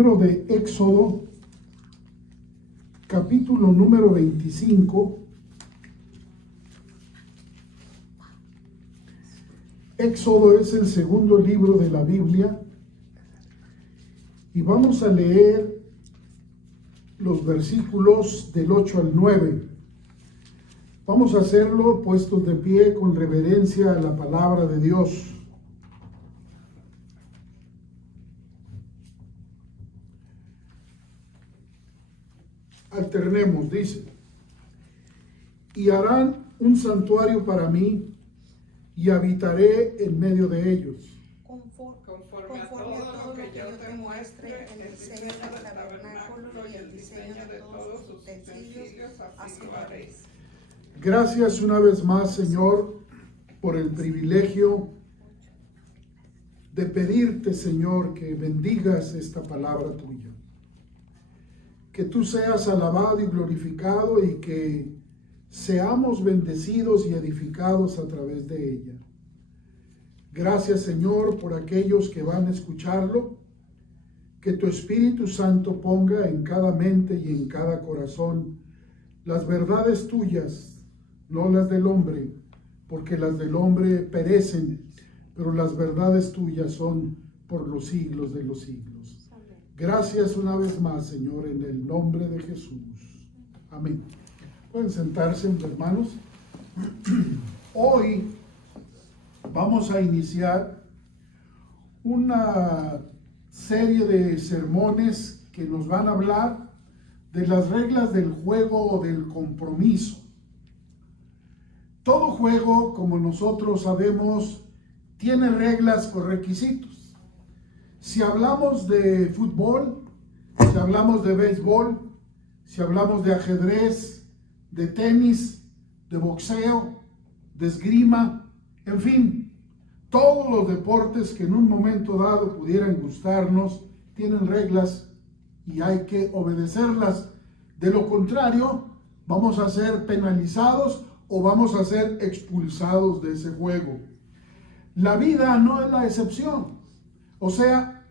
Libro de Éxodo, capítulo número 25. Éxodo es el segundo libro de la Biblia y vamos a leer los versículos del 8 al 9. Vamos a hacerlo puestos de pie con reverencia a la palabra de Dios. Alternemos, dice: y harán un santuario para mí, y habitaré en medio de ellos. Conforme a todo lo que yo te muestre, el diseño del tabernáculo y el diseño de todos sus utensilios, así lo haréis. Gracias una vez más, Señor, por el privilegio de pedirte, Señor, que bendigas esta palabra tuya. Que tú seas alabado y glorificado y que seamos bendecidos y edificados a través de ella. Gracias, Señor, por aquellos que van a escucharlo. Que tu Espíritu Santo ponga en cada mente y en cada corazón las verdades tuyas, no las del hombre, porque las del hombre perecen, pero las verdades tuyas son por los siglos de los siglos. Gracias una vez más, Señor, en el nombre de Jesús. Amén. Pueden sentarse, hermanos. Hoy vamos a iniciar una serie de sermones que nos van a hablar de las reglas del juego o del compromiso. Todo juego, como nosotros sabemos, tiene reglas o requisitos. Si hablamos de fútbol, si hablamos de béisbol, si hablamos de ajedrez, de tenis, de boxeo, de esgrima, en fin, todos los deportes que en un momento dado pudieran gustarnos tienen reglas y hay que obedecerlas. De lo contrario, vamos a ser penalizados o vamos a ser expulsados de ese juego. La vida no es la excepción. O sea,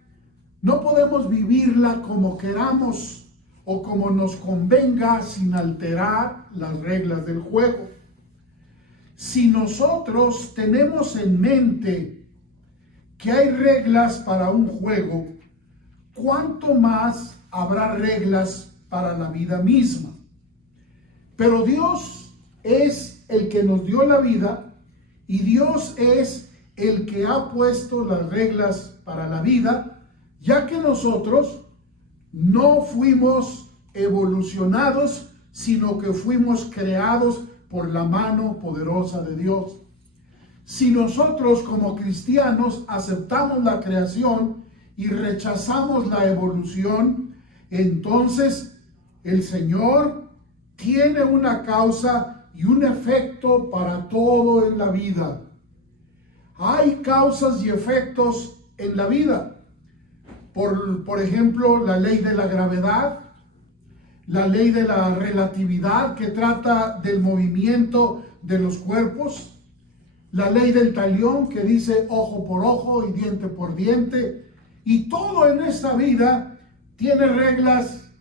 no podemos vivirla como queramos o como nos convenga sin alterar las reglas del juego. Si nosotros tenemos en mente que hay reglas para un juego, ¿cuánto más habrá reglas para la vida misma? Pero Dios es el que nos dio la vida y Dios es el que ha puesto las reglas para la vida, ya que nosotros no fuimos evolucionados, sino que fuimos creados por la mano poderosa de Dios. Si nosotros como cristianos aceptamos la creación y rechazamos la evolución, entonces el Señor tiene una causa y un efecto para todo en la vida. Hay causas y efectos en la vida. Por ejemplo, la ley de la gravedad, la ley de la relatividad que trata del movimiento de los cuerpos, la ley del talión que dice ojo por ojo y diente por diente, y todo en esta vida tiene reglas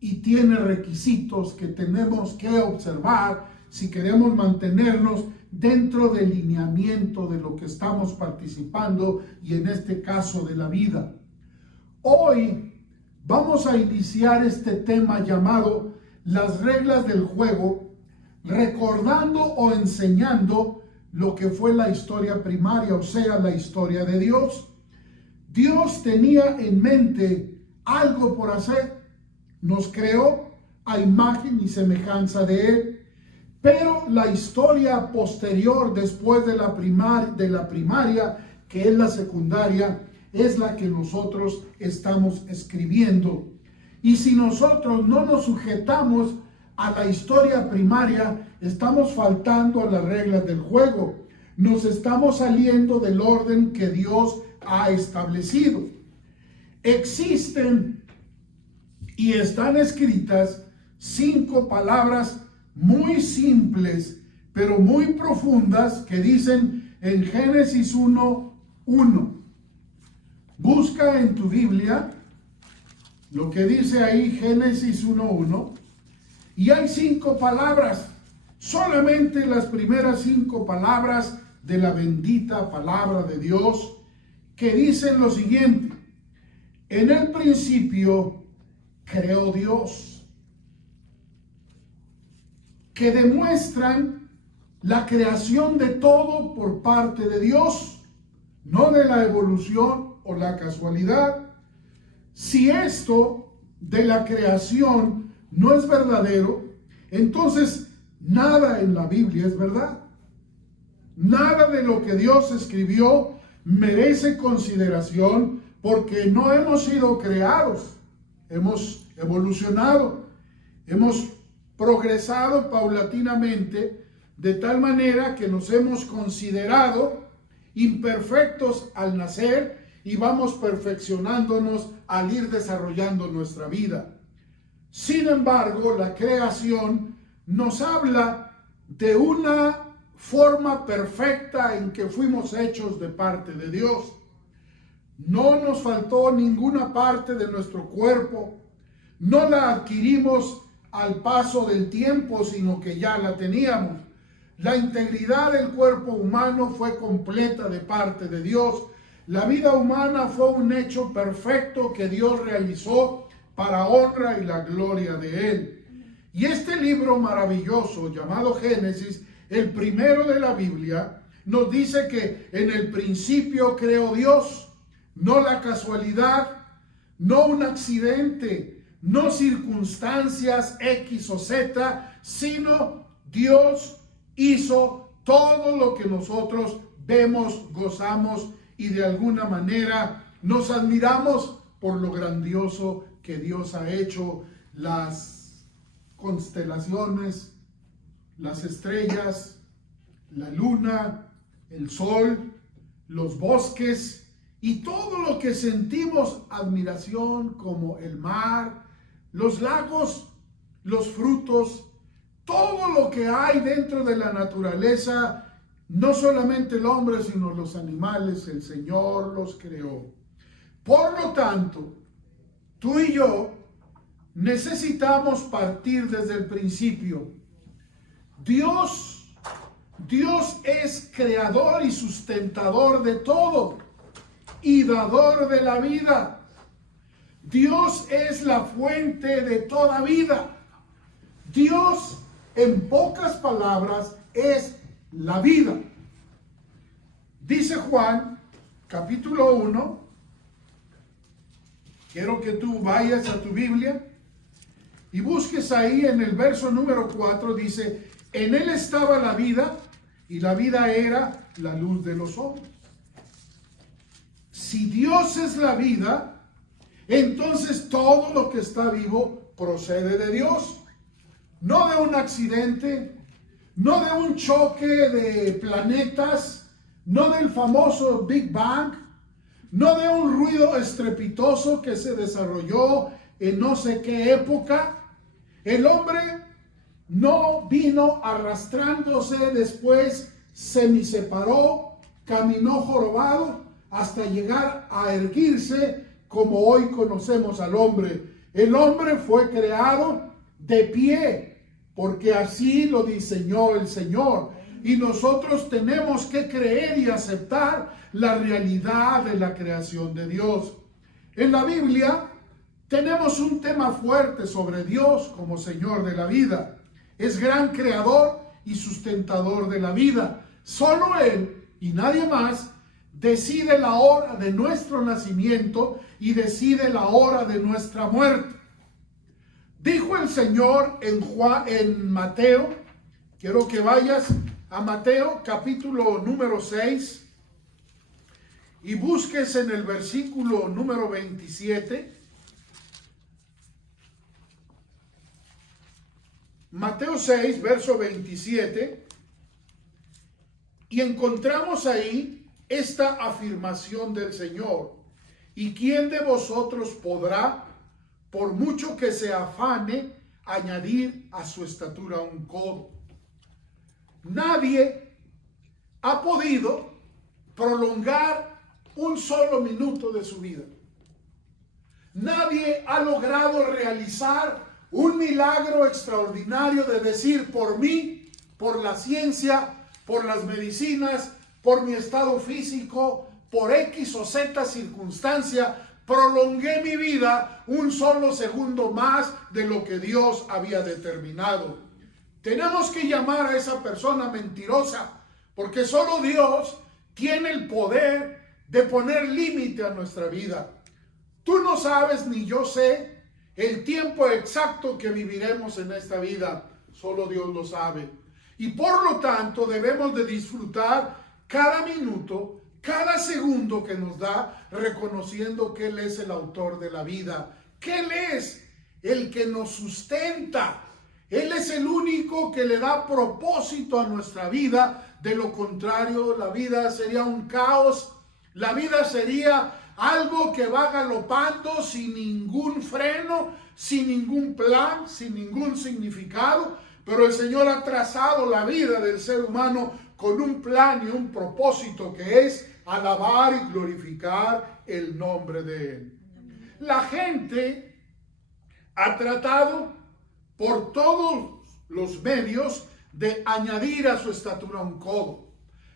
y tiene requisitos que tenemos que observar si queremos mantenernos dentro del lineamiento de lo que estamos participando y en este caso de la vida. Hoy vamos a iniciar este tema llamado las reglas del juego, recordando o enseñando lo que fue la historia primaria, o sea, la historia de Dios. Dios tenía en mente algo por hacer, nos creó a imagen y semejanza de Él. Pero la historia posterior, después de la primaria, que es la secundaria, es la que nosotros estamos escribiendo. Y si nosotros no nos sujetamos a la historia primaria, estamos faltando a las reglas del juego. Nos estamos saliendo del orden que Dios ha establecido. Existen y están escritas 5 palabras muy simples, pero muy profundas, que dicen en Génesis 1:1. Busca en tu Biblia lo que dice ahí Génesis 1:1, y hay 5 palabras, solamente las primeras 5 palabras de la bendita palabra de Dios, que dicen lo siguiente: en el principio creó Dios, que demuestran la creación de todo por parte de Dios, no de la evolución o la casualidad. Si esto de la creación no es verdadero, entonces nada en la Biblia es verdad. Nada de lo que Dios escribió merece consideración, porque no hemos sido creados, hemos evolucionado, hemos progresado paulatinamente, de tal manera que nos hemos considerado imperfectos al nacer y vamos perfeccionándonos al ir desarrollando nuestra vida. Sin embargo, la creación nos habla de una forma perfecta en que fuimos hechos de parte de Dios. No nos faltó ninguna parte de nuestro cuerpo, no la adquirimos al paso del tiempo, sino que ya la teníamos. La integridad del cuerpo humano fue completa de parte de Dios. La vida humana fue un hecho perfecto que Dios realizó para honra y la gloria de Él. Y este libro maravilloso llamado Génesis, el primero de la Biblia, nos dice que en el principio creó Dios, no la casualidad, no un accidente, no circunstancias X o Z, sino Dios hizo todo lo que nosotros vemos, gozamos y de alguna manera nos admiramos por lo grandioso que Dios ha hecho. Las constelaciones, las estrellas, la luna, el sol, los bosques y todo lo que sentimos admiración, como el mar, los lagos, los frutos, todo lo que hay dentro de la naturaleza, no solamente el hombre, sino los animales, el Señor los creó. Por lo tanto, tú y yo necesitamos partir desde el principio. Dios es creador y sustentador de todo y dador de la vida. Dios es la fuente de toda vida. Dios, en pocas palabras, es la vida. Dice Juan, capítulo 1, quiero que tú vayas a tu Biblia y busques ahí en el verso número 4, dice: en él estaba la vida y la vida era la luz de los hombres. Si Dios es la vida, entonces todo lo que está vivo procede de Dios. No de un accidente, no de un choque de planetas, no del famoso Big Bang, no de un ruido estrepitoso que se desarrolló en no sé qué época. El hombre no vino arrastrándose, después semiseparó, caminó jorobado hasta llegar a erguirse como hoy conocemos al hombre. El hombre fue creado de pie, porque así lo diseñó el Señor. Y nosotros tenemos que creer y aceptar la realidad de la creación de Dios. En la Biblia tenemos un tema fuerte sobre Dios como Señor de la vida. Es gran creador y sustentador de la vida. Solo Él y nadie más decide la hora de nuestro nacimiento y decide la hora de nuestra muerte. Dijo el Señor en Mateo, quiero que vayas a Mateo capítulo número 6 y busques en el versículo número 27. Mateo 6, verso 27, y encontramos ahí esta afirmación del Señor: ¿y quién de vosotros podrá, por mucho que se afane, añadir a su estatura un codo? Nadie ha podido prolongar un solo minuto de su vida. Nadie ha logrado realizar un milagro extraordinario de decir: por mí, por la ciencia, por las medicinas, por mi estado físico, por X o Z circunstancia, prolongué mi vida un solo segundo más de lo que Dios había determinado. Tenemos que llamar a esa persona mentirosa, porque solo Dios tiene el poder de poner límite a nuestra vida. Tú no sabes ni yo sé el tiempo exacto que viviremos en esta vida. Solo Dios lo sabe. Y por lo tanto debemos de disfrutar cada minuto, cada segundo que nos da, reconociendo que Él es el autor de la vida, que Él es el que nos sustenta. Él es el único que le da propósito a nuestra vida. De lo contrario, la vida sería un caos. La vida sería algo que va galopando sin ningún freno, sin ningún plan, sin ningún significado. Pero el Señor ha trazado la vida del ser humano con un plan y un propósito, que es alabar y glorificar el nombre de Él. La gente ha tratado por todos los medios de añadir a su estatura un codo.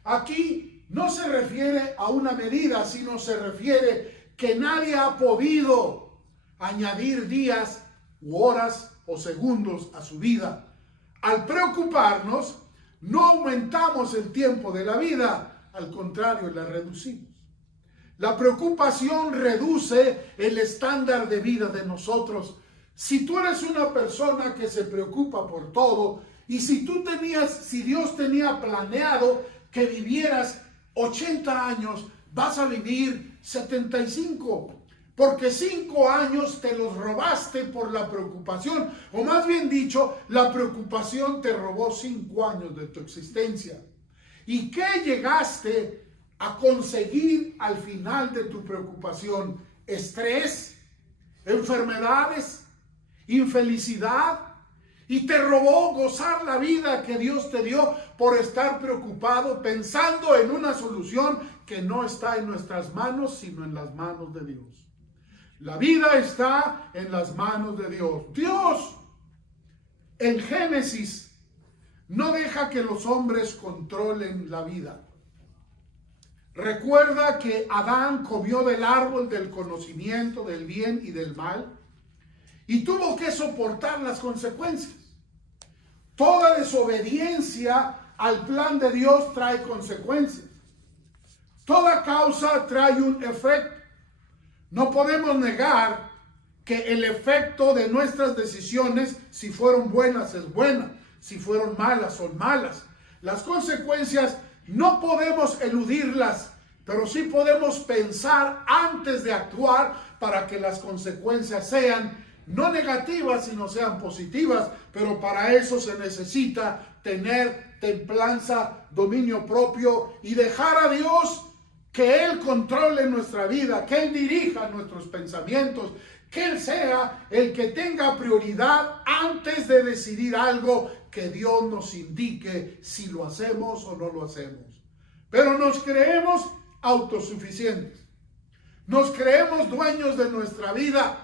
Aquí no se refiere a una medida, sino se refiere que nadie ha podido añadir días u horas o segundos a su vida. Al preocuparnos, no aumentamos el tiempo de la vida, al contrario, la reducimos. La preocupación reduce el estándar de vida de nosotros. Si tú eres una persona que se preocupa por todo, y si Dios tenía planeado que vivieras 80 años, vas a vivir 75, porque 5 años te los robaste por la preocupación, o más bien dicho, la preocupación te robó 5 años de tu existencia. ¿Y qué llegaste a conseguir al final de tu preocupación? Estrés, enfermedades, infelicidad, y te robó gozar la vida que Dios te dio por estar preocupado, pensando en una solución que no está en nuestras manos, sino en las manos de Dios. La vida está en las manos de Dios. Dios, en Génesis, no deja que los hombres controlen la vida. Recuerda que Adán comió del árbol del conocimiento del bien y del mal, y tuvo que soportar las consecuencias. Toda desobediencia al plan de Dios trae consecuencias. Toda causa trae un efecto. No podemos negar que el efecto de nuestras decisiones, si fueron buenas, es buena. Si fueron malas, son malas. Las consecuencias no podemos eludirlas, pero sí podemos pensar antes de actuar para que las consecuencias sean no negativas, sino sean positivas. Pero para eso se necesita tener templanza, dominio propio y dejar a Dios que Él controle nuestra vida, que Él dirija nuestros pensamientos, que Él sea el que tenga prioridad antes de decidir algo, que Dios nos indique si lo hacemos o no lo hacemos. Pero nos creemos autosuficientes, nos creemos dueños de nuestra vida,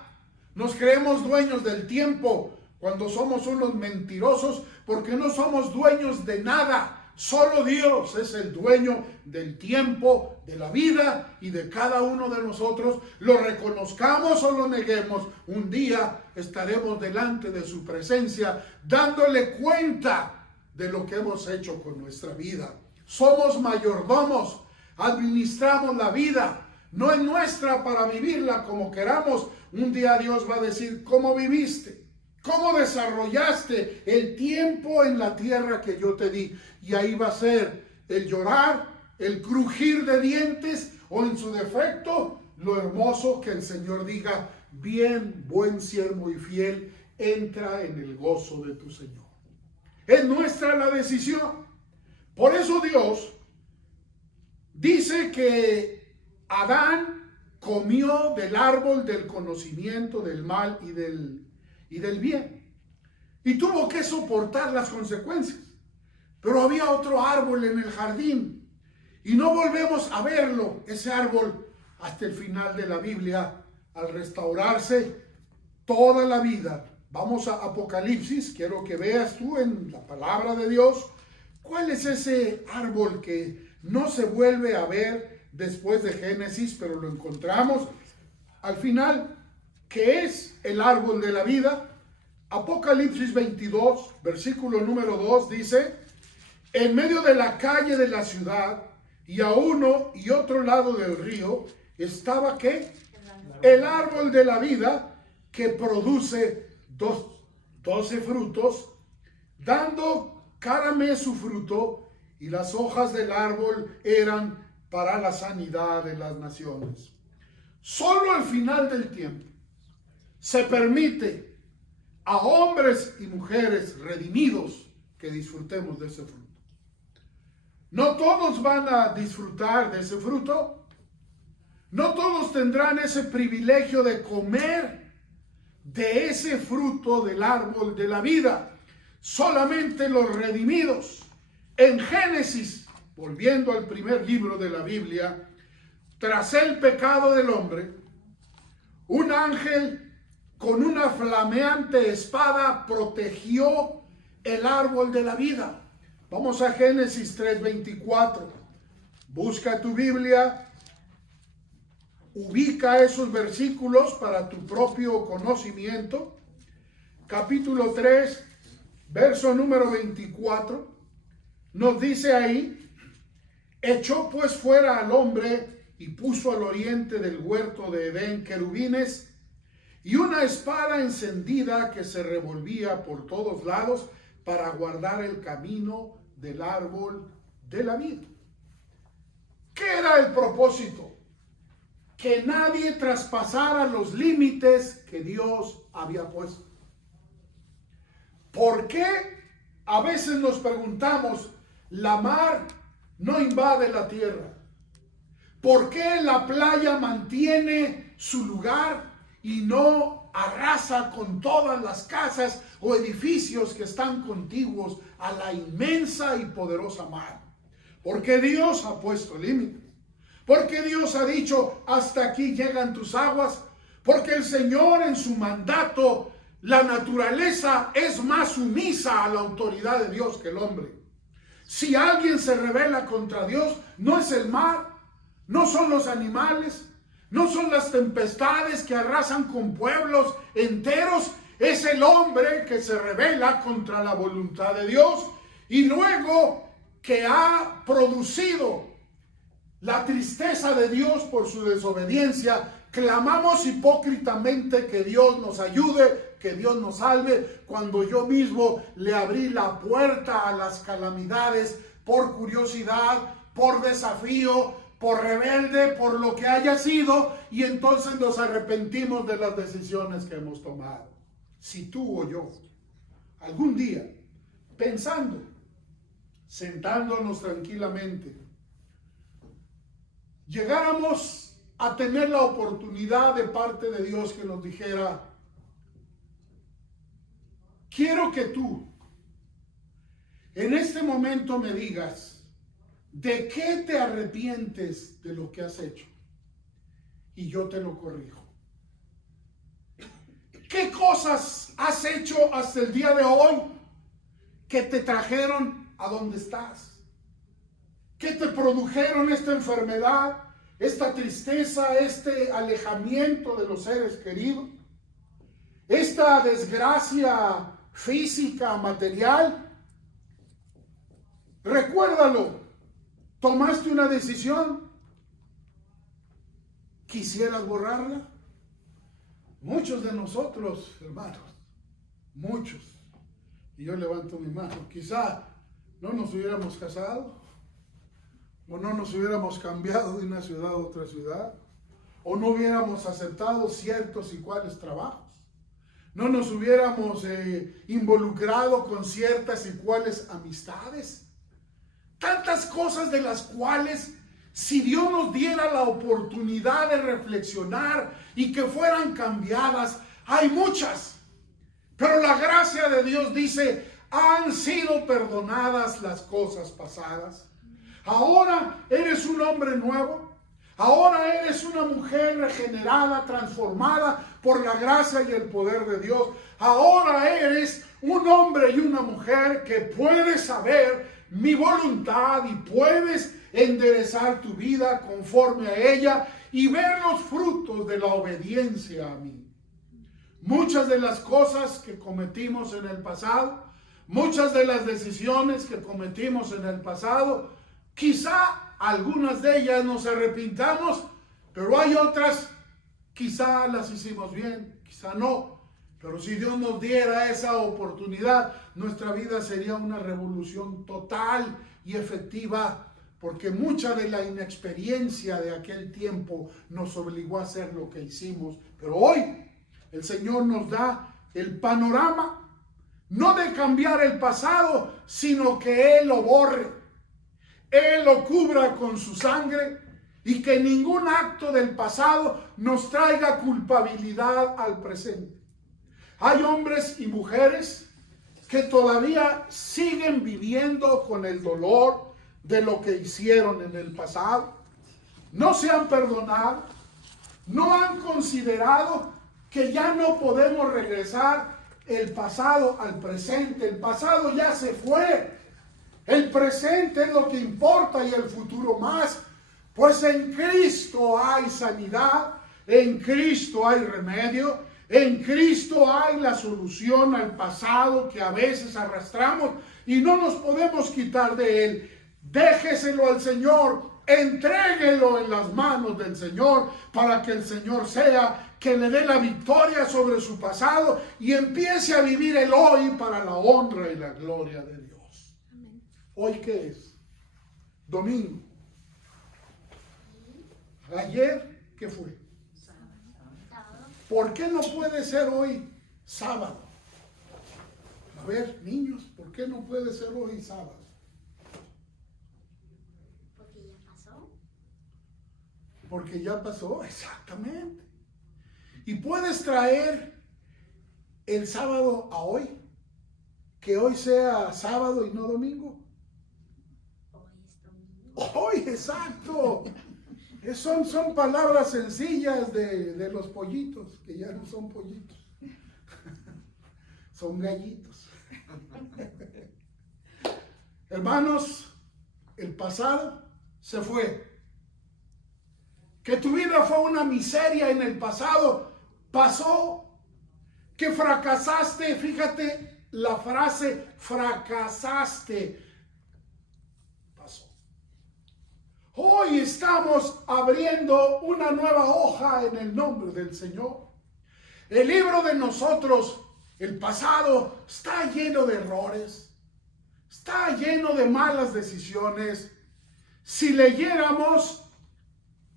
nos creemos dueños del tiempo, cuando somos unos mentirosos, porque no somos dueños de nada. Solo Dios es el dueño del tiempo, de la vida y de cada uno de nosotros. Lo reconozcamos o lo neguemos, un día estaremos delante de su presencia, dándole cuenta de lo que hemos hecho con nuestra vida. Somos mayordomos, administramos la vida, no es nuestra para vivirla como queramos. Un día Dios va a decir: ¿cómo viviste? ¿Cómo desarrollaste el tiempo en la tierra que yo te di? Y ahí va a ser el llorar, el crujir de dientes, o en su defecto, lo hermoso que el Señor diga: bien, buen siervo y fiel, entra en el gozo de tu Señor. Es nuestra la decisión. Por eso Dios dice que Adán comió del árbol del conocimiento del mal y del bien, y tuvo que soportar las consecuencias. Pero había otro árbol en el jardín, y no volvemos a verlo, ese árbol, hasta el final de la Biblia, al restaurarse toda la vida. Vamos a Apocalipsis, quiero que veas tú en la palabra de Dios cuál es ese árbol que no se vuelve a ver después de Génesis, pero lo encontramos al final, que es el árbol de la vida. Apocalipsis 22, versículo número 2 dice: en medio de la calle de la ciudad y a uno y otro lado del río estaba ¿qué? El árbol de la vida, que produce 12 frutos, dando cada mes su fruto, y las hojas del árbol eran para la sanidad de las naciones. Solo al final del tiempo se permite a hombres y mujeres redimidos que disfrutemos de ese fruto. No todos van a disfrutar de ese fruto. No todos tendrán ese privilegio de comer de ese fruto del árbol de la vida. Solamente los redimidos. En Génesis, volviendo al primer libro de la Biblia, tras el pecado del hombre, un ángel con una flameante espada protegió el árbol de la vida. Vamos a Génesis 3:24. Busca tu Biblia, ubica esos versículos para tu propio conocimiento. Capítulo 3, verso número 24, nos dice ahí: echó pues fuera al hombre y puso al oriente del huerto de Edén querubines y una espada encendida que se revolvía por todos lados para guardar el camino del árbol de la vida. ¿Qué era el propósito? Que nadie traspasara los límites que Dios había puesto. ¿Por qué? A veces nos preguntamos, la mar no invade la tierra. ¿Por qué la playa mantiene su lugar y no arrasa con todas las casas o edificios que están contiguos a la inmensa y poderosa mar? Porque Dios ha puesto límites. Porque Dios ha dicho, hasta aquí llegan tus aguas. Porque el Señor en su mandato, la naturaleza es más sumisa a la autoridad de Dios que el hombre. Si alguien se rebela contra Dios, no es el mar, no son los animales, no son las tempestades que arrasan con pueblos enteros, es el hombre que se rebela contra la voluntad de Dios y luego que ha producido la tristeza de Dios por su desobediencia, clamamos hipócritamente que Dios nos ayude, que Dios nos salve, cuando yo mismo le abrí la puerta a las calamidades por curiosidad, por desafío, por rebelde, por lo que haya sido, y entonces nos arrepentimos de las decisiones que hemos tomado. Si tú o yo, algún día, pensando, sentándonos tranquilamente, llegáramos a tener la oportunidad de parte de Dios que nos dijera: quiero que tú en este momento me digas de qué te arrepientes de lo que has hecho y yo te lo corrijo. ¿Qué cosas has hecho hasta el día de hoy que te trajeron a donde estás? ¿Qué te produjeron esta enfermedad, esta tristeza, este alejamiento de los seres queridos, esta desgracia física, material? Recuérdalo. ¿Tomaste una decisión? ¿Quisieras borrarla? Muchos de nosotros, hermanos, muchos, y yo levanto mi mano, quizá no nos hubiéramos casado, o no nos hubiéramos cambiado de una ciudad a otra ciudad, o no hubiéramos aceptado ciertos y cuales trabajos, no nos hubiéramos involucrado con ciertas y cuales amistades. Tantas cosas de las cuales, si Dios nos diera la oportunidad de reflexionar y que fueran cambiadas, hay muchas. Pero la gracia de Dios dice, han sido perdonadas las cosas pasadas. Ahora eres un hombre nuevo. Ahora eres una mujer regenerada, transformada por la gracia y el poder de Dios. Ahora eres un hombre y una mujer que puedes saber mi voluntad y puedes enderezar tu vida conforme a ella y ver los frutos de la obediencia a mí. Muchas de las cosas que cometimos en el pasado, muchas de las decisiones que cometimos en el pasado, quizá algunas de ellas nos arrepintamos, pero hay otras, quizá las hicimos bien, quizá no. Pero si Dios nos diera esa oportunidad, nuestra vida sería una revolución total y efectiva, porque mucha de la inexperiencia de aquel tiempo nos obligó a hacer lo que hicimos. Pero hoy el Señor nos da el panorama, no de cambiar el pasado, sino que Él lo borre, Él lo cubra con su sangre y que ningún acto del pasado nos traiga culpabilidad al presente. Hay hombres y mujeres que todavía siguen viviendo con el dolor de lo que hicieron en el pasado. No se han perdonado, no han considerado que ya no podemos regresar el pasado al presente. El pasado ya se fue. El presente es lo que importa y el futuro más. Pues en Cristo hay sanidad, en Cristo hay remedio, en Cristo hay la solución al pasado que a veces arrastramos y no nos podemos quitar de él. Déjeselo al Señor, entréguelo en las manos del Señor para que el Señor sea que le dé la victoria sobre su pasado y empiece a vivir el hoy para la honra y la gloria de Dios. Amén. ¿Hoy qué es? Domingo. ¿Ayer qué fue? ¿Por qué no puede ser hoy sábado? A ver, niños, ¿por qué no puede ser hoy sábado? Porque ya pasó. Porque ya pasó, exactamente. Y puedes traer el sábado a hoy, que hoy sea sábado y no domingo. Hoy es domingo. Hoy, exacto. Son palabras sencillas de los pollitos, que ya no son pollitos, son gallitos. Hermanos, el pasado se fue. Que tu vida fue una miseria en el pasado, pasó. Que fracasaste, fíjate la frase, fracasaste. Hoy estamos abriendo una nueva hoja en el nombre del Señor. El libro de nosotros, el pasado, está lleno de errores, está lleno de malas decisiones. Si leyéramos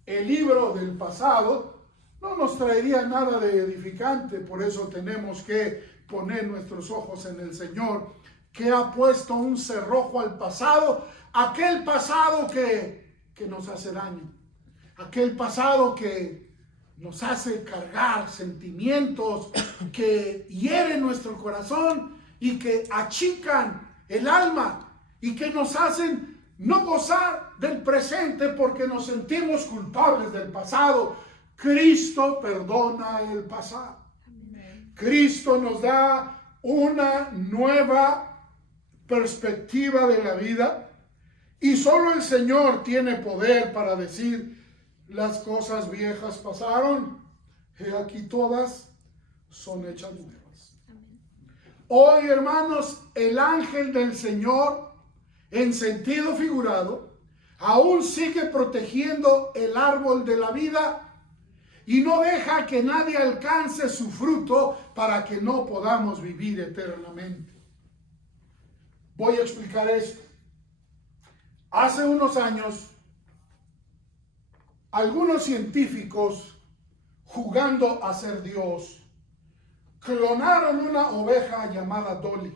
el libro del pasado, no nos traería nada de edificante. Por eso tenemos que poner nuestros ojos en el Señor, que ha puesto un cerrojo al pasado, aquel pasado que nos hace daño, aquel pasado que nos hace cargar sentimientos que hieren nuestro corazón y que achican el alma y que nos hacen no gozar del presente porque nos sentimos culpables del pasado. Cristo perdona el pasado. Cristo nos da una nueva perspectiva de la vida. Y solo el Señor tiene poder para decir, las cosas viejas pasaron, he aquí todas son hechas nuevas. Amén. Hoy, hermanos, el ángel del Señor, en sentido figurado, aún sigue protegiendo el árbol de la vida y no deja que nadie alcance su fruto para que no podamos vivir eternamente. Voy a explicar esto. Hace unos años, algunos científicos, jugando a ser Dios, clonaron una oveja llamada Dolly.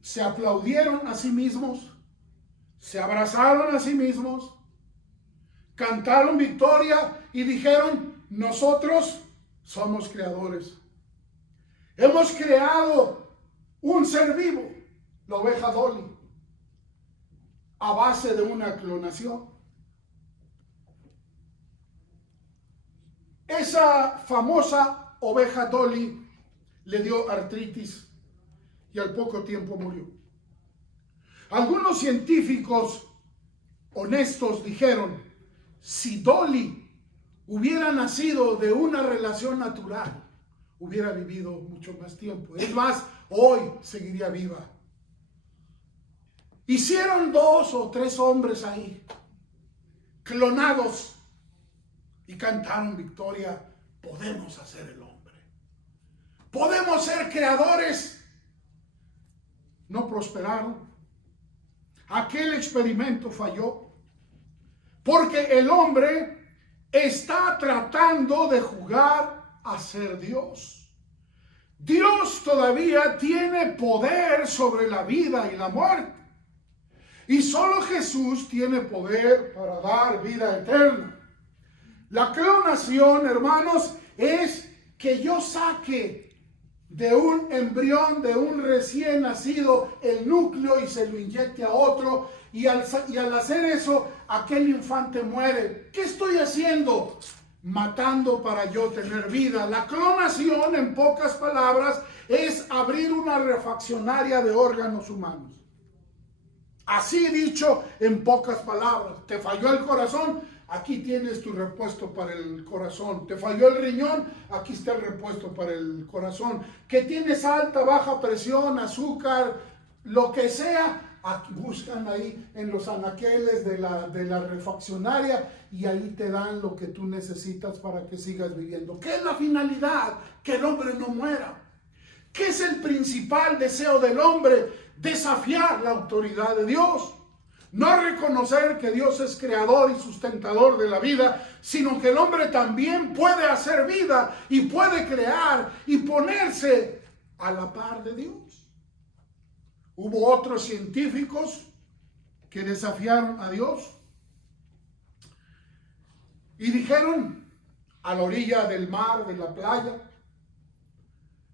Se aplaudieron a sí mismos, se abrazaron a sí mismos, cantaron victoria y dijeron, nosotros somos creadores. Hemos creado un ser vivo, la oveja Dolly, a base de una clonación. esa famosa oveja Dolly le dio artritis y al poco tiempo murió. Algunos científicos honestos dijeron, si Dolly hubiera nacido de una relación natural, hubiera vivido mucho más tiempo. Es más, hoy seguiría viva. Hicieron 2 o 3 hombres ahí, clonados, y cantaron victoria. Podemos hacer el hombre. Podemos ser creadores. No prosperaron. Aquel experimento falló. Porque el hombre está tratando de jugar a ser Dios. Dios todavía tiene poder sobre la vida y la muerte. Y solo Jesús tiene poder para dar vida eterna. La clonación, hermanos, es que yo saque de un embrión, de un recién nacido, el núcleo y se lo inyecte a otro. Y al hacer eso, aquel infante muere. ¿Qué estoy haciendo? Matando para yo tener vida. La clonación, en pocas palabras, es abrir una refaccionaria de órganos humanos. Así dicho en pocas palabras. Te falló el corazón, aquí tienes tu repuesto para el corazón. Te falló el riñón, aquí está el repuesto para el corazón. Que tienes alta, baja presión, azúcar, lo que sea, aquí buscan ahí en los anaqueles de la refaccionaria y ahí te dan lo que tú necesitas para que sigas viviendo. ¿Qué es la finalidad? Que el hombre no muera. ¿Qué es el principal deseo del hombre? Desafiar la autoridad de Dios. No reconocer que Dios es creador y sustentador de la vida, sino que el hombre también puede hacer vida y puede crear y ponerse a la par de Dios. Hubo otros científicos que desafiaron a Dios y dijeron a la orilla del mar, de la playa,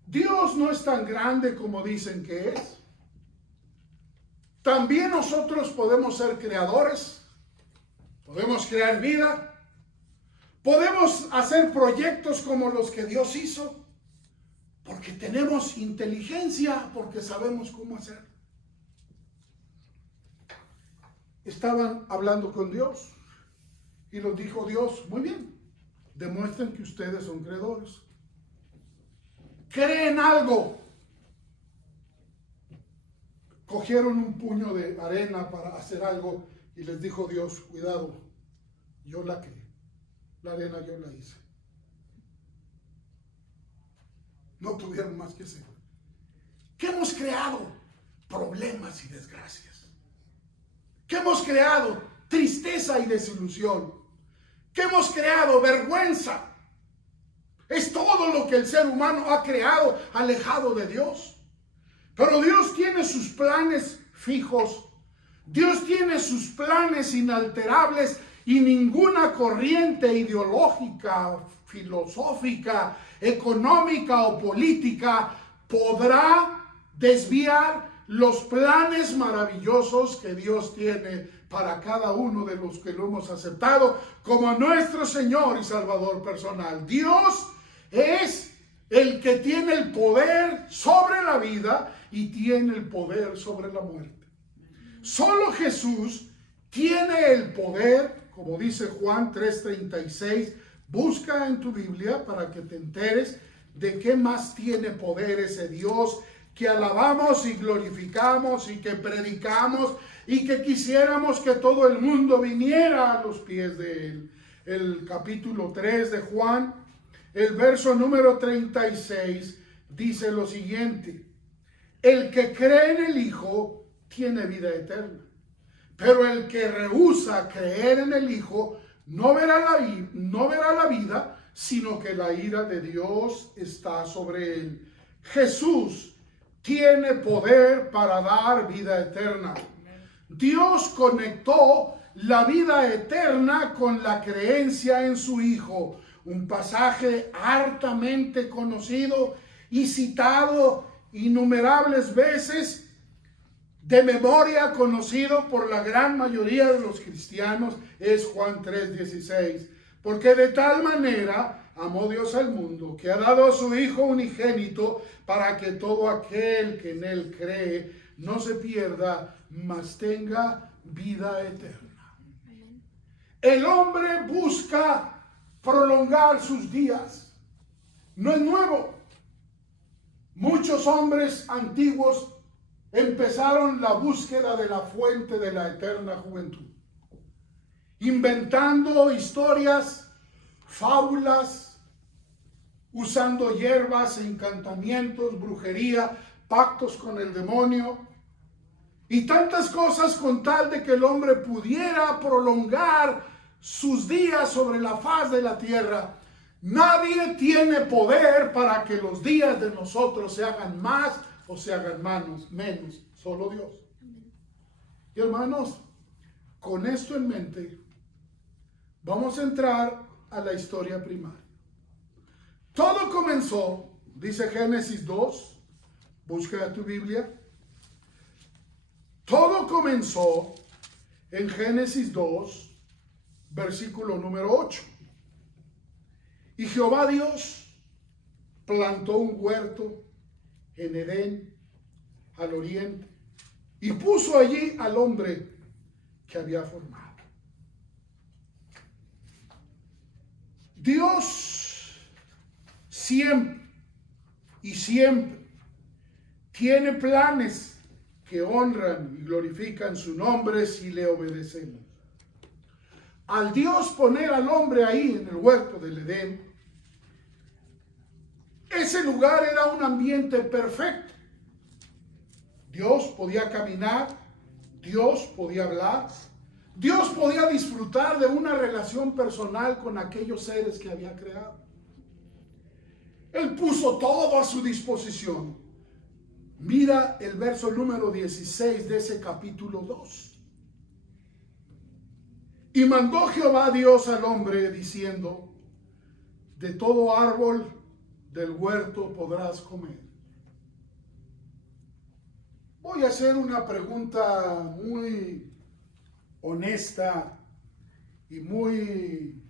Dios no es tan grande como dicen que es. También nosotros podemos ser creadores, podemos crear vida, podemos hacer proyectos como los que Dios hizo, porque tenemos inteligencia, porque sabemos cómo hacerlo. Estaban hablando con Dios y los dijo Dios, muy bien, demuestren que ustedes son creadores. Creen algo. Cogieron un puño de arena para hacer algo y les dijo Dios, cuidado, yo la creé, la arena yo la hice. No tuvieron más que hacer. ¿Qué hemos creado? Problemas y desgracias. ¿Qué hemos creado? Tristeza y desilusión. ¿Qué hemos creado? Vergüenza. Es todo lo que el ser humano ha creado alejado de Dios. Pero Dios tiene sus planes fijos. Dios tiene sus planes inalterables y ninguna corriente ideológica, filosófica, económica o política podrá desviar los planes maravillosos que Dios tiene para cada uno de los que lo hemos aceptado como nuestro Señor y Salvador personal. Dios es el que tiene el poder sobre la vida y tiene el poder sobre la muerte. Solo Jesús tiene el poder, como dice Juan 3:36. Busca en tu Biblia para que te enteres de qué más tiene poder ese Dios que alabamos y glorificamos y que predicamos y que quisiéramos que todo el mundo viniera a los pies de Él. El capítulo 3 de Juan, el verso número 36, dice lo siguiente: el que cree en el Hijo tiene vida eterna, pero el que rehúsa creer en el Hijo no verá la vida, sino que la ira de Dios está sobre él. Jesús tiene poder para dar vida eterna. Dios conectó la vida eterna con la creencia en su Hijo. Un pasaje hartamente conocido y citado innumerables veces, de memoria conocido por la gran mayoría de los cristianos, es Juan 3:16. Porque de tal manera amó Dios al mundo, que ha dado a su Hijo unigénito, para que todo aquel que en él cree no se pierda, mas tenga vida eterna. El hombre busca prolongar sus días. No es nuevo. Muchos hombres antiguos empezaron la búsqueda de la fuente de la eterna juventud, inventando historias, fábulas, usando hierbas, encantamientos, brujería, pactos con el demonio y tantas cosas con tal de que el hombre pudiera prolongar sus días sobre la faz de la tierra. Nadie tiene poder para que los días de nosotros se hagan más o se hagan menos, solo Dios. Y hermanos, con esto en mente, vamos a entrar a la historia primaria. Todo comenzó, dice Génesis 2, busca tu Biblia. Todo comenzó en Génesis 2, versículo número 8. Y Jehová Dios plantó un huerto en Edén, al oriente, y puso allí al hombre que había formado. Dios siempre y siempre tiene planes que honran y glorifican su nombre si le obedecemos. Al Dios poner al hombre ahí en el huerto del Edén, ese lugar era un ambiente perfecto. Dios podía caminar, Dios podía hablar, Dios podía disfrutar de una relación personal con aquellos seres que había creado. Él puso todo a su disposición. Mira el verso número 16 de ese capítulo 2. Y mandó Jehová Dios al hombre diciendo: de todo árbol del huerto podrás comer. Voy a hacer una pregunta muy honesta y muy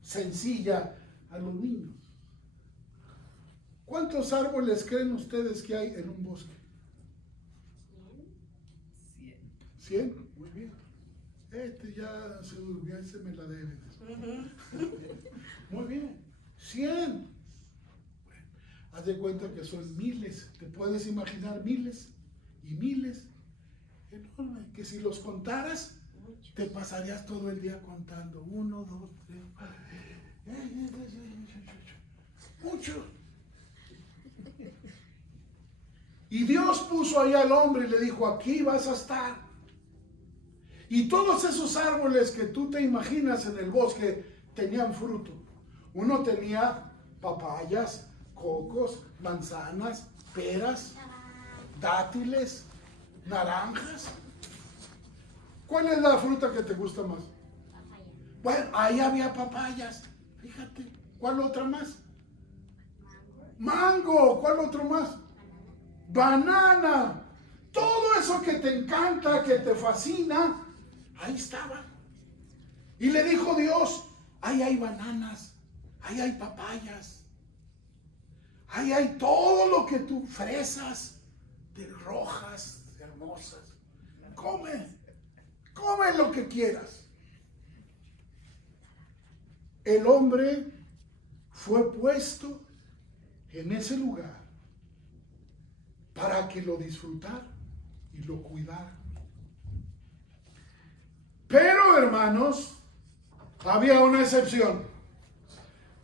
sencilla a los niños. ¿Cuántos árboles creen ustedes que hay en un bosque? 100. Muy bien. Ya se durmió, ese me la debe. Muy bien. 100. Bueno, haz de cuenta que son miles. ¿Te puedes imaginar miles y miles? Enorme. Que si los contaras, te pasarías todo el día contando. 1, 2, 3. Mucho. Y Dios puso ahí al hombre y le dijo: aquí vas a estar. Y todos esos árboles que tú te imaginas en el bosque tenían fruto. Uno tenía papayas, cocos, manzanas, peras, dátiles, naranjas. ¿Cuál es la fruta que te gusta más? Papaya. Bueno, ahí había papayas. Fíjate. ¿Cuál otra más? Mango. ¿Cuál otro más? Banana. Todo eso que te encanta, que te fascina, ahí estaba. Y le dijo Dios: ahí hay bananas, ahí hay papayas, ahí hay todo lo que tú, fresas, de rojas, hermosas. Come lo que quieras. El hombre fue puesto en ese lugar para que lo disfrutara y lo cuidara. Pero, hermanos, había una excepción.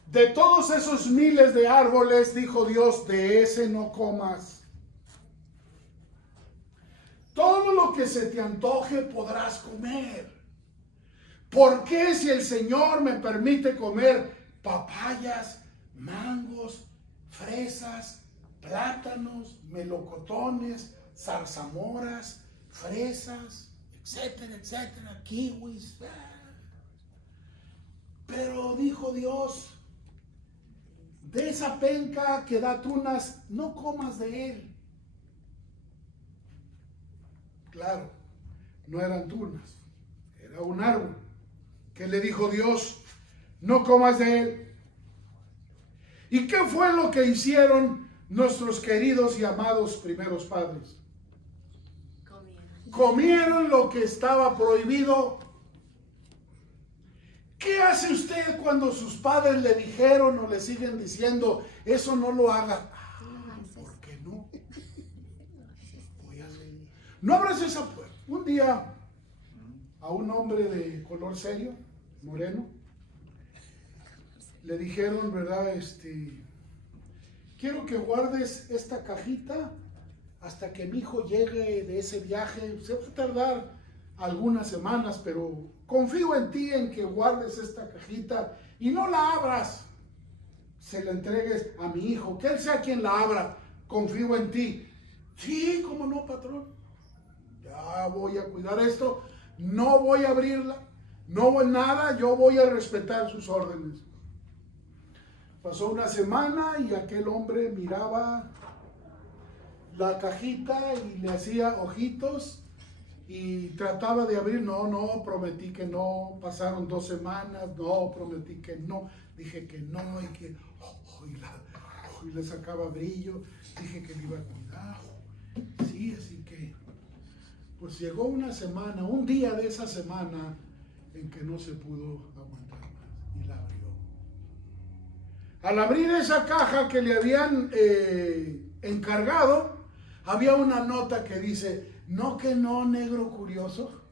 De todos esos miles de árboles, dijo Dios: de ese no comas. Todo lo que se te antoje podrás comer. ¿Por qué, si el Señor me permite comer papayas, mangos, fresas, plátanos, melocotones, zarzamoras, fresas, etcétera, etcétera, kiwis? Pero dijo Dios: de esa penca que da tunas, no comas de él. Claro, no eran tunas, era un árbol. ¿Qué le dijo Dios? No comas de él, ¿Y qué fue lo que hicieron nuestros queridos y amados primeros padres? Comieron lo que estaba prohibido. ¿Qué hace usted cuando sus padres le dijeron o le siguen diciendo, eso no lo haga? ¿Por qué no? Voy a hacer. No abras esa puerta. Un día a un hombre de color serio, moreno, le dijeron, ¿verdad? Quiero que guardes esta cajita hasta que mi hijo llegue de ese viaje. Se va a tardar algunas semanas, pero confío en ti en que guardes esta cajita y no la abras. Se la entregues a mi hijo, que él sea quien la abra. Confío en ti. Sí, ¿cómo no, patrón? Ya voy a cuidar esto. No voy a abrirla. No voy nada. Yo voy a respetar sus órdenes. Pasó una semana y aquel hombre miraba la cajita y le hacía ojitos y trataba de abrir. No, prometí que no. Pasaron 2 semanas. No, prometí que no. Dije que no y que y le sacaba brillo. Dije que le iba a cuidar. Sí, así que pues llegó una semana, un día de esa semana en que no se pudo aguantar más y la abrió. Al abrir esa caja que le habían encargado, había una nota que dice, no que no, negro curioso.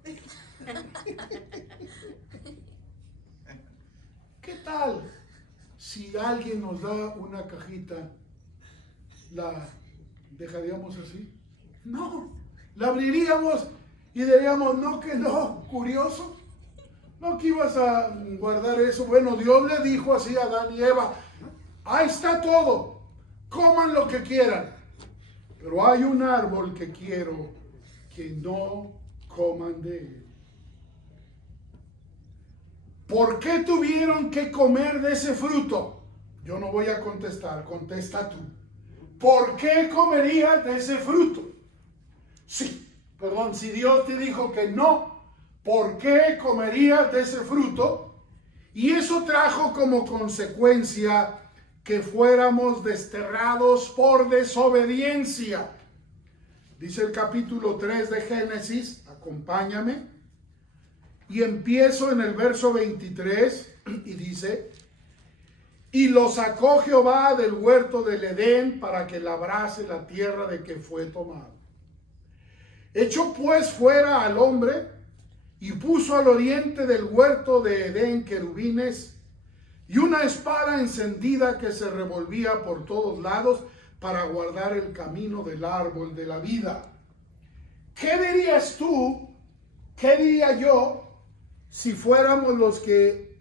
¿Qué tal si alguien nos da una cajita, la dejaríamos así? No, la abriríamos y diríamos, no que no, curioso. No que ibas a guardar eso. Bueno, Dios le dijo así a Adán y Eva, ahí está todo, coman lo que quieran, pero hay un árbol que quiero que no coman de él. ¿Por qué tuvieron que comer de ese fruto? Yo no voy a contestar, contesta tú. ¿Por qué comerías de ese fruto? Sí, perdón, si Dios te dijo que no, ¿por qué comerías de ese fruto? Y eso trajo como consecuencia que fuéramos desterrados por desobediencia. Dice el capítulo 3 de Génesis, acompáñame. Y empiezo en el verso 23 y dice, y lo sacó Jehová del huerto del Edén para que labrase la tierra de que fue tomado. Echó pues fuera al hombre y puso al oriente del huerto de Edén querubines y una espada encendida que se revolvía por todos lados para guardar el camino del árbol de la vida. ¿Qué dirías tú? ¿Qué diría yo si fuéramos los que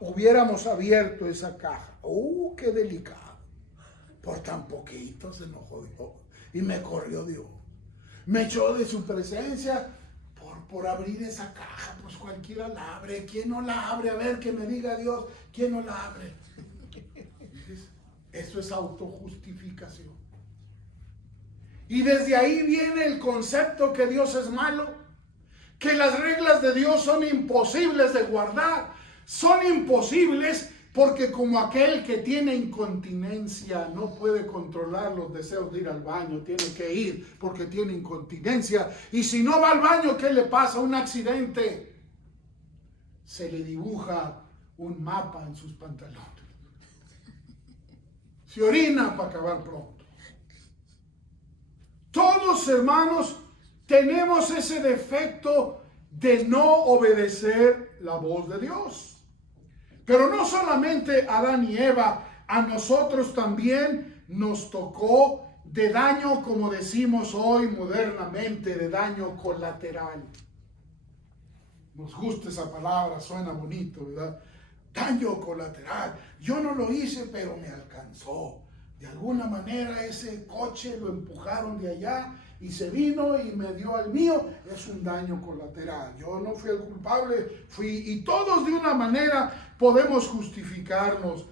hubiéramos abierto esa caja? ¡Qué delicado! Por tan poquito se enojó Dios y me corrió Dios. Me echó de su presencia por abrir esa caja. Pues cualquiera la abre. ¿Quién no la abre? A ver, que me diga Dios, ¿quién no la abre? Eso es autojustificación. Y desde ahí viene el concepto que Dios es malo, que las reglas de Dios son imposibles de guardar. Son imposibles porque como aquel que tiene incontinencia no puede controlar los deseos de ir al baño, tiene que ir porque tiene incontinencia. Y si no va al baño, ¿qué le pasa? Un accidente. Se le dibuja un mapa en sus pantalones. Se orina para acabar pronto. Todos, hermanos, tenemos ese defecto de no obedecer la voz de Dios. Pero no solamente Adán y Eva, a nosotros también nos tocó de daño, como decimos hoy modernamente, de daño colateral. Nos gusta esa palabra, suena bonito, ¿verdad? Daño colateral. Yo no lo hice, pero me alcanzó. De alguna manera ese coche lo empujaron de allá y se vino y me dio al mío. Es un daño colateral. Yo no fui el culpable, y todos de una manera podemos justificarnos.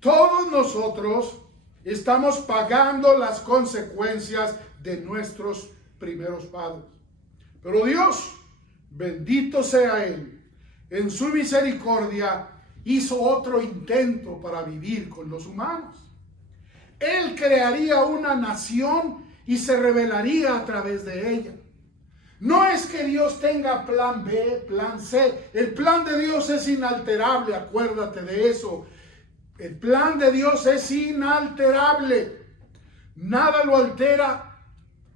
Todos nosotros estamos pagando las consecuencias de nuestros primeros padres. Pero Dios, bendito sea Él, en su misericordia hizo otro intento para vivir con los humanos. Él crearía una nación y se revelaría a través de ella. No es que Dios tenga plan B, plan C. El plan de Dios es inalterable, acuérdate de eso. El plan de Dios es inalterable. Nada lo altera,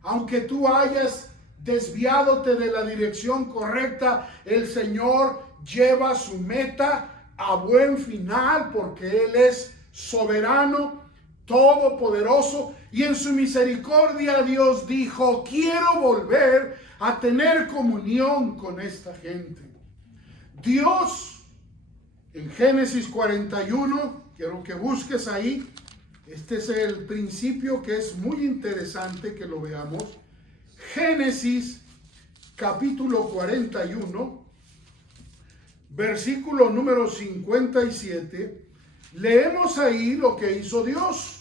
aunque tú hayas desviadote de la dirección correcta. El Señor lleva su meta a buen final porque Él es soberano, todopoderoso, y en su misericordia Dios dijo: quiero volver a tener comunión con esta gente. Dios, en Génesis 41, quiero que busques ahí, este es el principio que es muy interesante que lo veamos. Génesis capítulo 41, versículo número 57, leemos ahí lo que hizo Dios.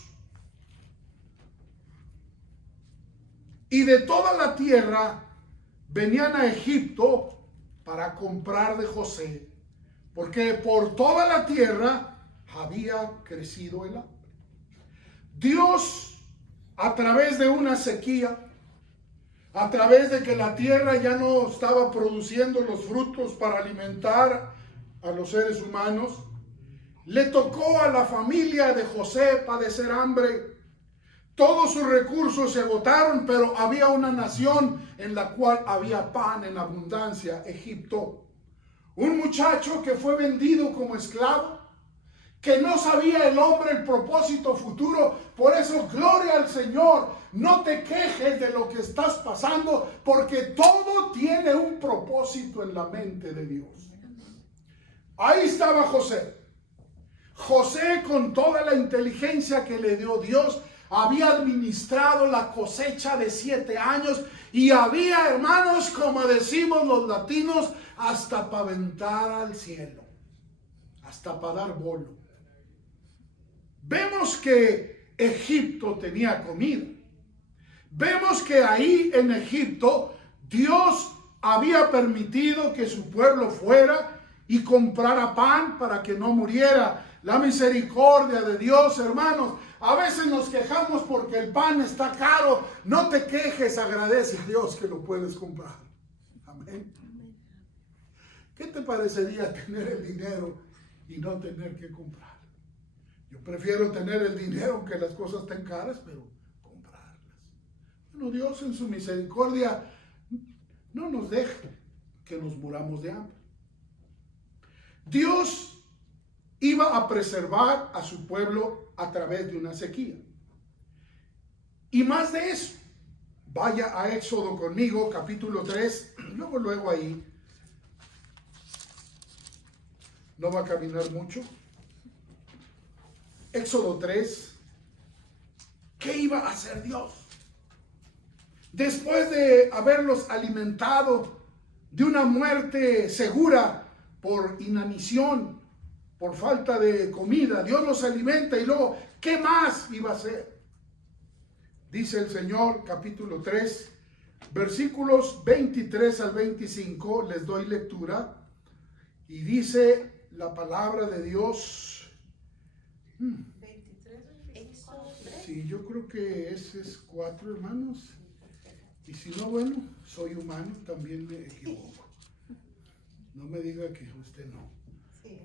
Y de toda la tierra venían a Egipto para comprar de José, porque por toda la tierra había crecido el hambre. Dios, a través de una sequía, a través de que la tierra ya no estaba produciendo los frutos para alimentar a los seres humanos, le tocó a la familia de José padecer hambre. Todos sus recursos se agotaron, pero había una nación en la cual había pan en abundancia, Egipto. Un muchacho que fue vendido como esclavo, que no sabía el hombre el propósito futuro. Por eso, gloria al Señor, no te quejes de lo que estás pasando, porque todo tiene un propósito en la mente de Dios. Ahí estaba José. José, con toda la inteligencia que le dio Dios, había administrado la cosecha de 7 años y había, hermanos, como decimos los latinos, hasta para aventar al cielo, hasta para dar bolo. Vemos que Egipto tenía comida. Vemos que ahí en Egipto Dios había permitido que su pueblo fuera y comprara pan para que no muriera. La misericordia de Dios, hermanos. A veces nos quejamos porque el pan está caro. No te quejes, agradece a Dios que lo puedes comprar. Amén. ¿Qué te parecería tener el dinero y no tener que comprar? Yo prefiero tener el dinero aunque las cosas estén caras, pero comprarlas. Bueno, Dios en su misericordia no nos deja que nos muramos de hambre. Dios iba a preservar a su pueblo a través de una sequía. Y más de eso, vaya a Éxodo conmigo, capítulo 3, luego ahí. No va a caminar mucho. Éxodo 3. ¿Qué iba a hacer Dios? Después de haberlos alimentado de una muerte segura por inanición, por falta de comida, Dios los alimenta y luego, ¿qué más iba a hacer? Dice el Señor, capítulo 3, versículos 23 al 25, les doy lectura, y dice la palabra de Dios. 23, Sí, yo creo que ese es 4, hermanos. Y si no, bueno, soy humano, también me equivoco. No me diga que usted no. sí.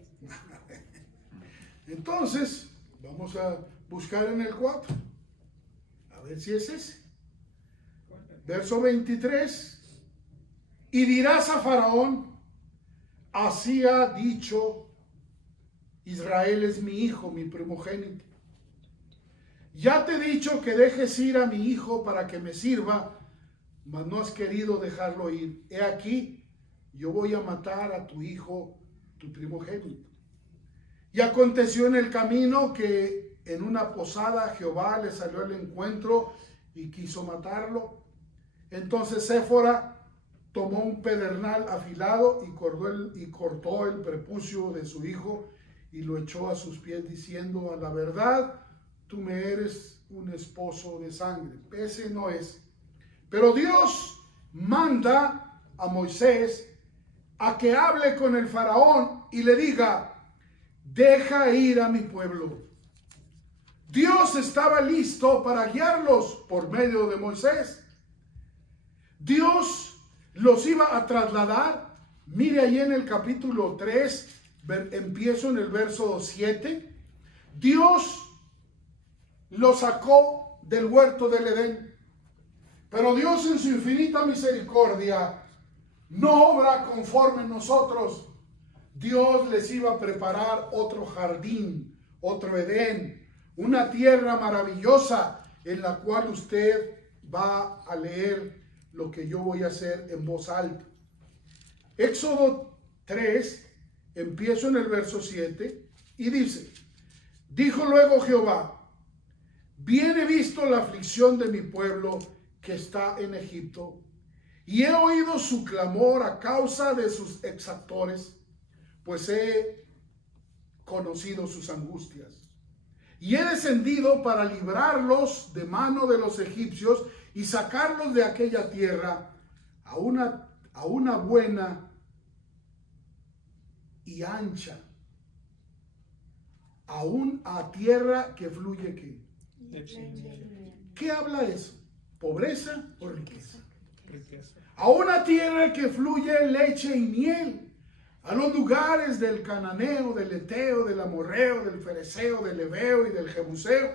Entonces, vamos a buscar en el 4. A ver si es ese. Verso 23. Y dirás a Faraón: así ha dicho Israel, es mi hijo, mi primogénito. Ya te he dicho que dejes ir a mi hijo para que me sirva, mas no has querido dejarlo ir. He aquí, yo voy a matar a tu hijo, tu primogénito. Y aconteció en el camino que en una posada Jehová le salió al encuentro y quiso matarlo. Entonces Séfora tomó un pedernal afilado y cortó el prepucio de su hijo y lo echó a sus pies, diciendo: a la verdad, tú me eres un esposo de sangre. Ese no es. Pero Dios manda a Moisés a que hable con el faraón y le diga: deja ir a mi pueblo, Dios estaba listo para guiarlos por medio de Moisés. Dios los iba a trasladar. Mire ahí en el capítulo 3, empiezo en el verso 7. Dios los sacó del huerto del Edén. Pero Dios en su infinita misericordia no obra conforme nosotros. Dios les iba a preparar otro jardín, otro Edén, una tierra maravillosa en la cual usted va a leer lo que yo voy a hacer en voz alta. Éxodo 3, empiezo en el verso 7 y dice: dijo luego Jehová, bien he visto la aflicción de mi pueblo que está en Egipto, y he oído su clamor a causa de sus exactores, pues he conocido sus angustias. Y he descendido para librarlos de mano de los egipcios y sacarlos de aquella tierra a una buena y ancha, a tierra que fluye ¿qué? ¿Qué habla eso? ¿Pobreza o riqueza? A una tierra que fluye leche y miel, a los lugares del cananeo, del eteo, del amorreo, del fereceo, del heveo y del jebuseo.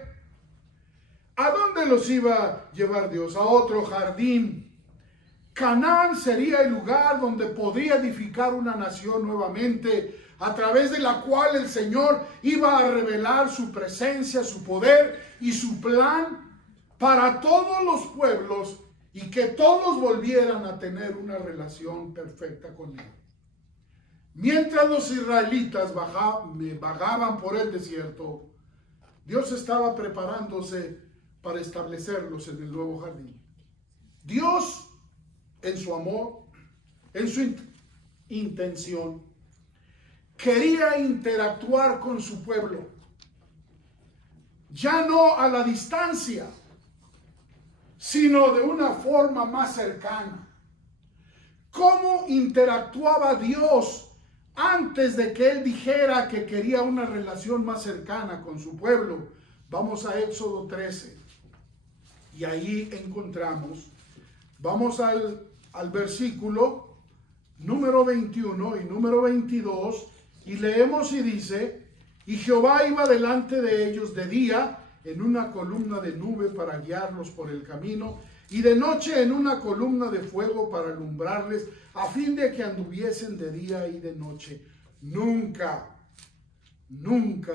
¿A dónde los iba a llevar Dios? A otro jardín. Canaán sería el lugar donde podría edificar una nación nuevamente, a través de la cual el Señor iba a revelar su presencia, su poder y su plan para todos los pueblos, y que todos volvieran a tener una relación perfecta con Él. Mientras los israelitas vagaban por el desierto, Dios estaba preparándose para establecerlos en el nuevo jardín. Dios, en su amor, en su intención, quería interactuar con su pueblo, ya no a la distancia, sino de una forma más cercana. ¿Cómo interactuaba Dios antes de que Él dijera que quería una relación más cercana con su pueblo? Vamos a Éxodo 13 y ahí encontramos, vamos al versículo número 21 y número 22 y leemos y dice: y Jehová iba delante de ellos de día en una columna de nube para guiarlos por el camino, y de noche en una columna de fuego para alumbrarles, a fin de que anduviesen de día y de noche. Nunca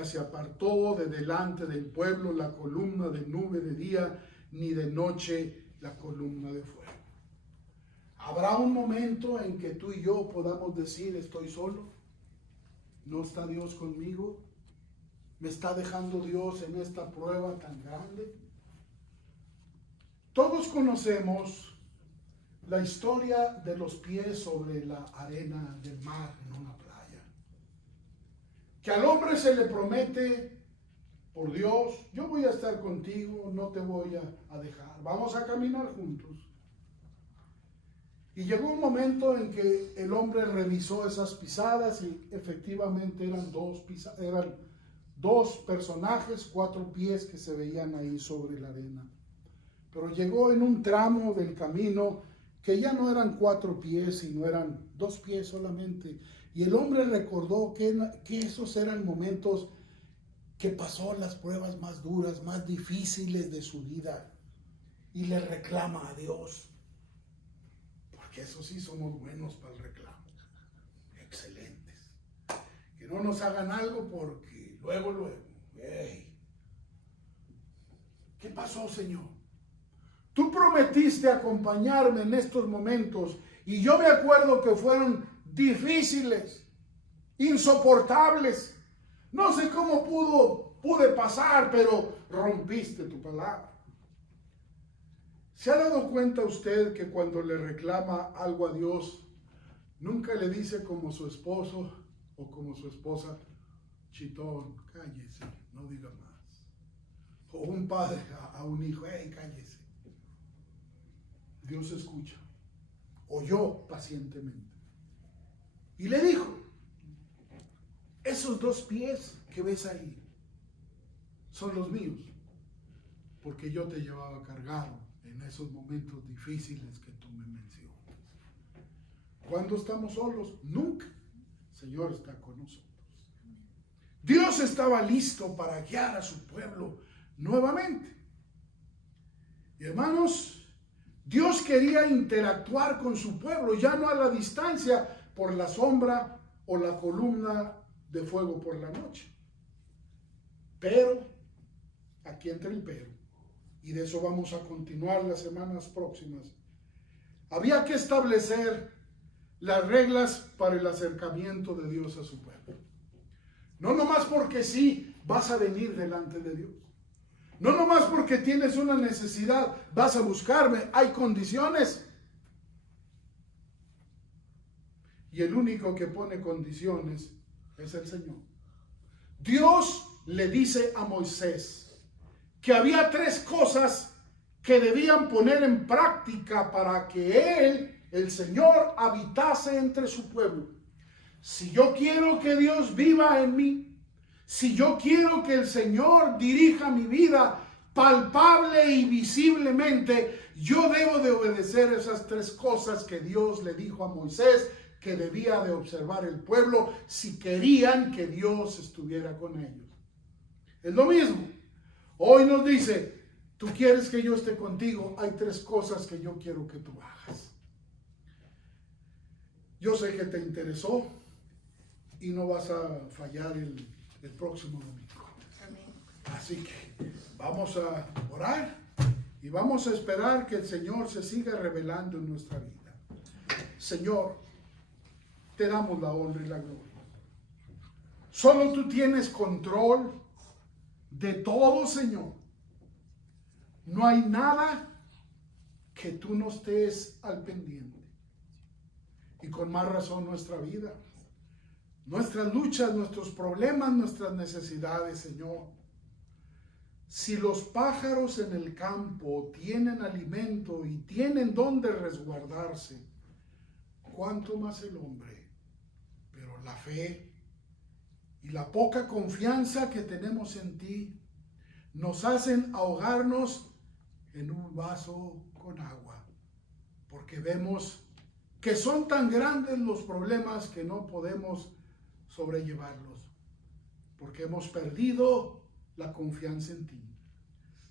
se apartó de delante del pueblo la columna de nube de día, ni de noche la columna de fuego. ¿Habrá un momento en que tú y yo podamos decir: estoy solo? ¿No está Dios conmigo? ¿Me está dejando Dios en esta prueba tan grande? Todos conocemos la historia de los pies sobre la arena del mar en una playa. Que al hombre se le promete por Dios: yo voy a estar contigo, no te voy a dejar, vamos a caminar juntos. Y llegó un momento en que el hombre revisó esas pisadas y efectivamente eran dos personajes, 4 pies que se veían ahí sobre la arena. Pero llegó en un tramo del camino que ya no eran 4 pies, sino eran 2 pies solamente. Y el hombre recordó que esos eran momentos que pasó las pruebas más duras, más difíciles de su vida. Y le reclama a Dios. Porque eso sí somos buenos para el reclamo. Excelentes. Que no nos hagan algo porque luego. Hey. ¿Qué pasó, Señor? Tú prometiste acompañarme en estos momentos y yo me acuerdo que fueron difíciles, insoportables. No sé cómo pude pasar, pero rompiste tu palabra. ¿Se ha dado cuenta usted que cuando le reclama algo a Dios, nunca le dice como su esposo o como su esposa: chitón, cállese, no diga más? O un padre a un hijo: hey, cállese. Dios escucha, oyó pacientemente y le dijo: esos 2 pies que ves ahí son los míos, porque yo te llevaba cargado en esos momentos difíciles que tú me mencionas. ¿Cuándo estamos solos? Nunca. El Señor está con nosotros. Dios estaba listo para guiar a su pueblo nuevamente. Y hermanos, Dios quería interactuar con su pueblo, ya no a la distancia por la sombra o la columna de fuego por la noche. Pero, aquí entra el pero, y de eso vamos a continuar las semanas próximas. Había que establecer las reglas para el acercamiento de Dios a su pueblo. No nomás porque sí vas a venir delante de Dios. No nomás porque tienes una necesidad vas a buscarme. Hay condiciones. Y el único que pone condiciones es el Señor. Dios le dice a Moisés que había 3 cosas que debían poner en práctica para que él, el Señor, habitase entre su pueblo. Si yo quiero que Dios viva en mí, si yo quiero que el Señor dirija mi vida palpable y visiblemente, yo debo de obedecer esas 3 cosas que Dios le dijo a Moisés que debía de observar el pueblo si querían que Dios estuviera con ellos. Es lo mismo. Hoy nos dice, tú quieres que yo esté contigo, hay 3 cosas que yo quiero que tú hagas. Yo sé que te interesó y no vas a fallar el próximo domingo. Así que vamos a orar y vamos a esperar que el Señor se siga revelando en nuestra vida. Señor, te damos la honra y la gloria. Solo tú tienes control de todo, Señor. No hay nada que tú no estés al pendiente. Y con más razón nuestra vida, nuestras luchas, nuestros problemas, nuestras necesidades, Señor. Si los pájaros en el campo tienen alimento y tienen donde resguardarse, ¿cuánto más el hombre? Pero la fe y la poca confianza que tenemos en ti nos hacen ahogarnos en un vaso con agua, porque vemos que son tan grandes los problemas que no podemos sobrellevarlos, porque hemos perdido la confianza en ti,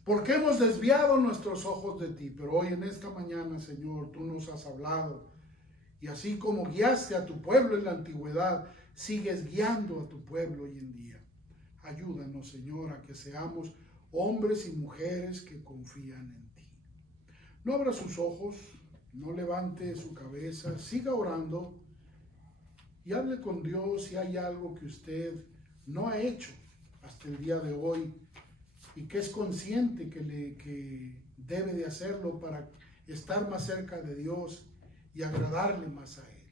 porque hemos desviado nuestros ojos de ti. Pero hoy en esta mañana, Señor, tú nos has hablado, y así como guiaste a tu pueblo en la antigüedad, sigues guiando a tu pueblo hoy en día. Ayúdanos, Señor, a que seamos hombres y mujeres que confían en ti. No abra sus ojos, no levante su cabeza, siga orando y hable con Dios si hay algo que usted no ha hecho hasta el día de hoy y que es consciente que debe de hacerlo para estar más cerca de Dios y agradarle más a Él.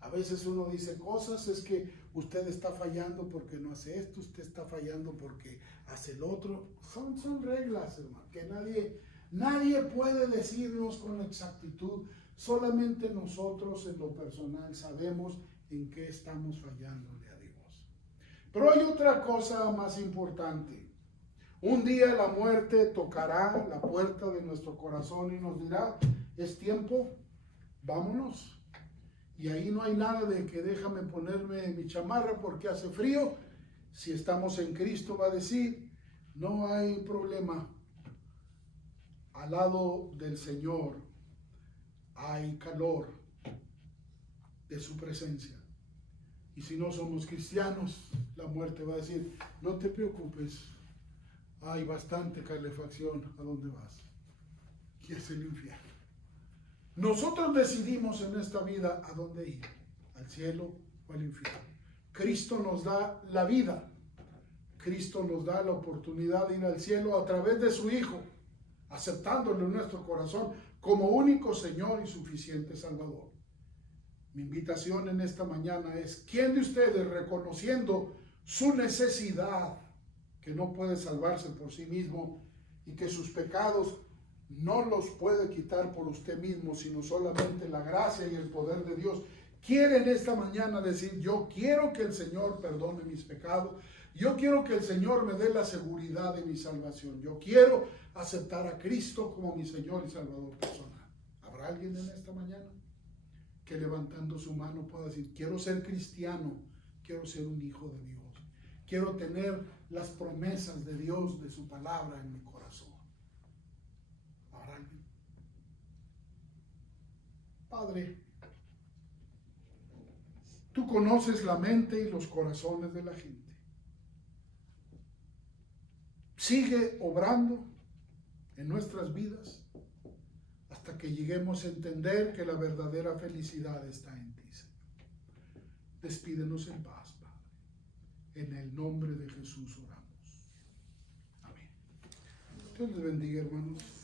A veces uno dice cosas, es que usted está fallando porque no hace esto, usted está fallando porque hace el otro. Son reglas, hermano, que nadie puede decirnos con exactitud. Solamente nosotros en lo personal sabemos en qué estamos fallándole a Dios. Pero hay otra cosa más importante. Un día la muerte tocará la puerta de nuestro corazón y nos dirá, es tiempo, vámonos. Y ahí no hay nada de que déjame ponerme mi chamarra porque hace frío. Si estamos en Cristo, va a decir, no hay problema. Al lado del Señor hay calor de su presencia. Y si no somos cristianos, la muerte va a decir, no te preocupes, hay bastante calefacción. ¿A dónde vas? Y es el infierno. Nosotros decidimos en esta vida a dónde ir, al cielo o al infierno. Cristo nos da la vida. Cristo nos da la oportunidad de ir al cielo a través de su Hijo, aceptándolo en nuestro corazón como único Señor y suficiente Salvador. Mi invitación en esta mañana es, ¿quién de ustedes, reconociendo su necesidad, que no puede salvarse por sí mismo y que sus pecados no los puede quitar por usted mismo, sino solamente la gracia y el poder de Dios, quiere en esta mañana decir, yo quiero que el Señor perdone mis pecados, Yo quiero que el Señor me dé la seguridad de mi salvación. Yo quiero aceptar a Cristo como mi Señor y Salvador personal. ¿Habrá alguien en esta mañana que levantando su mano pueda decir, quiero ser cristiano, quiero ser un hijo de Dios, quiero tener las promesas de Dios, de su palabra en mi corazón? ¿Habrá alguien? Padre, tú conoces la mente y los corazones de la gente. Sigue obrando en nuestras vidas hasta que lleguemos a entender que la verdadera felicidad está en ti, Señor. Despídenos en paz, Padre. En el nombre de Jesús oramos. Amén. Dios les bendiga, hermanos.